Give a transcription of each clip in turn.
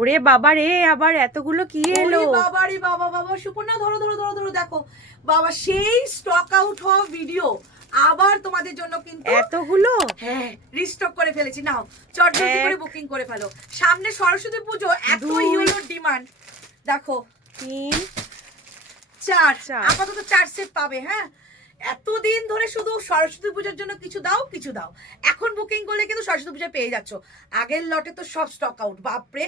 ওরে বাবা রে, আবার এতগুলো কি এলো? বাবা রে বাবা বাবা, সুপর্ণা ধরো ধরো ধরো ধরো, দেখো বাবা, সেই স্টক আউট হওয়া ভিডিও আবার তোমাদের জন্য কিন্তু এতগুলো? হ্যাঁ রিস্টক করে ফেলেছি। নাও চটজলদি করে বুকিং করে ফেলো, সামনে সরস্বতী পুজো, এত ইউলোর ডিমান্ড। দেখো 3 4, 4 আপাতত 4 সেট পাবে। হ্যাঁ, এতদিন ধরে শুধু সরস্বতী পূজার জন্য কিছু দাও কিছু দাও, এখন বুকিং করলে কিন্তু সরস্বতী পূজা পেয়ে যাচ্ছ। আগের লটে তো সব স্টক আউট, বাপরে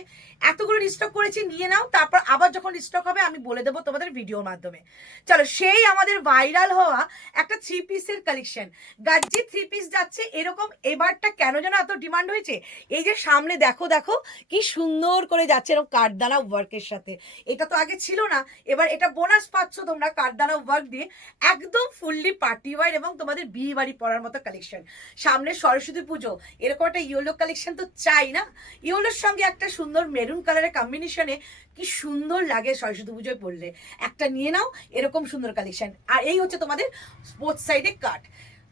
এতগুলো রিস্টক করেছি, নিয়ে নাও। তারপর আবার যখন রিস্টক হবে আমি বলে দেবো তোমাদের ভিডিওর মাধ্যমে। চলো, সেই আমাদের ভাইরাল হওয়া একটা 3 পিসের কালেকশন, গাজ্জি 3 পিস যাচ্ছে এরকম। এবারটা কেন যেন এত ডিমান্ড হয়েছে, এই যে সামনে দেখো দেখো কি সুন্দর করে যাচ্ছে এরকম কাঠদানা ওয়ার্কের সাথে। এটা তো আগে ছিল না, এবার এটা বোনাস পাচ্ছ তোমরা কাঠদানা ওয়ার্ক দিয়ে। একদম ফুললি পার্টি ওয়ার এবং তোমাদের বিয়ে বাড়ি পরার মতো কালেকশন। সামনে সরস্বতী পুজো, এরকম একটা ইয়েলো কালেকশন তো চাই না? ইয়েলোর সঙ্গে একটা সুন্দর মেরুন কালারের কম্বিনেশনে কি সুন্দর লাগে সরস্বতী পুজোয় পরলে। একটা নিয়ে নাও এরকম সুন্দর কালেকশন। আর এই হচ্ছে তোমাদের স্পোর্টস সাইডে কাট।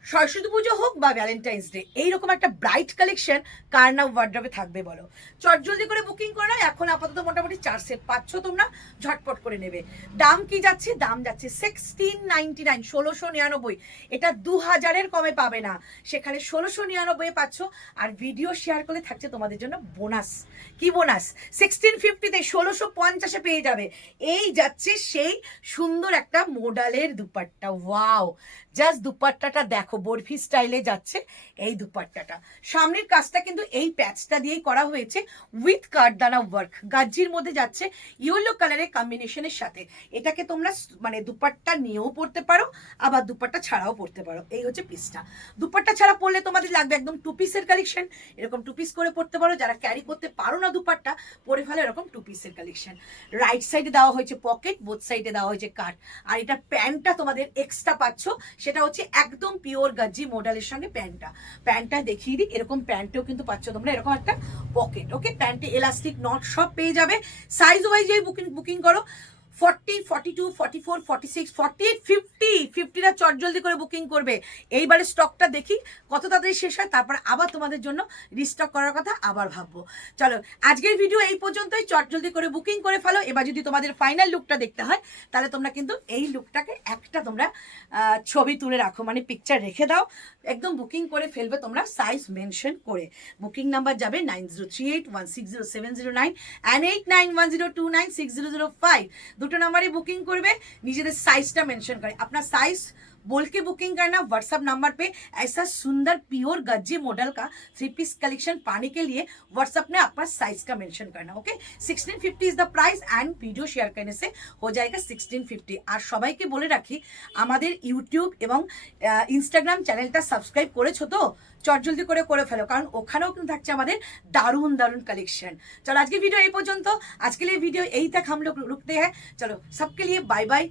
সরস্বতী পুজো হোক বা ভ্যালেন্টাইন্স ডে, এইরকম একটা ব্রাইট কালেকশন কার না ওয়ার্ড্রবে থাকবে বলো? চটজলদি করে বুকিং করো, এখন আপাতত মোটামুটি 4 সেট পাচ্ছ তোমরা, ঝটপট করে নেবে। দাম কি যাচ্ছে? দাম যাচ্ছে 1699, 1699। এটা 2000-এর কমে পাবে না, সেখানে 1699 পাচ্ছ। আর ভিডিও শেয়ার করলে থাকছে তোমাদের জন্য বোনাস। কি বোনাস? 1650-তে 1650-এ পেয়ে যাবে। এই যাচ্ছে সেই সুন্দর একটা মোডালের দুপাট্টা। ওয়াও, জাস্ট দুপাট্টাটা দেখো, বরফি স্টাইলে যাচ্ছে এই দুপাট্টাটা। সামনের কাজটা কিন্তু এই প্যাচটা দিয়েই করা হয়েছে উইথ কাঠদানা ওয়ার্ক, গাজ্জির মধ্যে যাচ্ছে ইয়েলো কালারের কম্বিনেশনের সাথে। এটাকে তোমরা মানে দুপাট্টা নিয়েও পরতে পারো, আবার দুপাট্টা ছাড়াও পরতে পারো। এই হচ্ছে পিসটা। দুপাট্টা ছাড়া পরলে তোমাদের লাগবে একদম 2 পিসের কালেকশন, এরকম 2 পিস করে পরতে পারো। যারা ক্যারি করতে পারো না দুপাট্টা, পরে ফেলো এরকম 2 পিসের কালেকশন। রাইট সাইডে দেওয়া হয়েছে পকেট, বোথ সাইডে দেওয়া হয়েছে কাট। আর এটা প্যান্টটা তোমাদের এক্সট্রা পাচ্ছ, সেটা হচ্ছে একদম পিওর গাজ্জি মডেলের সঙ্গে প্যান্টটা দেখিয়ে দিই। এরকম প্যান্টেও কিন্তু পাচ্ছ তোমরা এরকম একটা পকেট। ওকে, প্যান্টে এলাস্টিক নট সব পেয়ে যাবে। সাইজ ওয়াইজ বুকিং করো, 40, 42, 44, 46, 48, 50, 50টা চটজলদি করে বুকিং করবে। এইবারে স্টকটা দেখি কত তাড়াতাড়ি শেষ হয়, তারপর আবার তোমাদের জন্য রিস্টক করার কথা আবার ভাববো। চলো, আজকের ভিডিও এই পর্যন্তই। চটজলদি করে বুকিং করে ফেলো। এবার যদি তোমাদের ফাইনাল লুকটা দেখতে হয়, তাহলে তোমরা কিন্তু এই লুকটাকে একটা তোমরা ছবি তুলে রাখো, মানে পিকচার রেখে দাও। একদম বুকিং করে ফেলবে তোমরা সাইজ মেনশন করে। বুকিং নাম্বার যাবে 9038160709 অ্যান্ড 8910296005। দুটো নাম্বারে বুকিং করবে, নিজেদের সাइज मेंशन करें। अपना साइज बोल के बुकिंग करना व्हाट्सएप नंबर पे। ऐसा सुंदर प्योर गज्जे मॉडल का 3 पीस कलेक्शन पाने के लिए व्हाट्सएप में अपना साइज का मेंशन करना। Okay, 1650 is the price and video share करने से हो जाएगा 1650। আর সবাইকে বলে রাখি, আমাদের ইউটিউব এবং ইনস্টাগ্রাম চ্যানেলটা সাবস্ক্রাইব করেছো তো? চটজলদি করে ফেলো, কারণ ওখানেও কিন্তু থাকছে আমাদের দারুণ দারুণ কালেকশন। চলো, আজকে ভিডিও এই পর্যন্ত। আজকে लिए वीडियो यही तक हम लोग रुकते हैं। चलो, सबके लिए बाय बाय।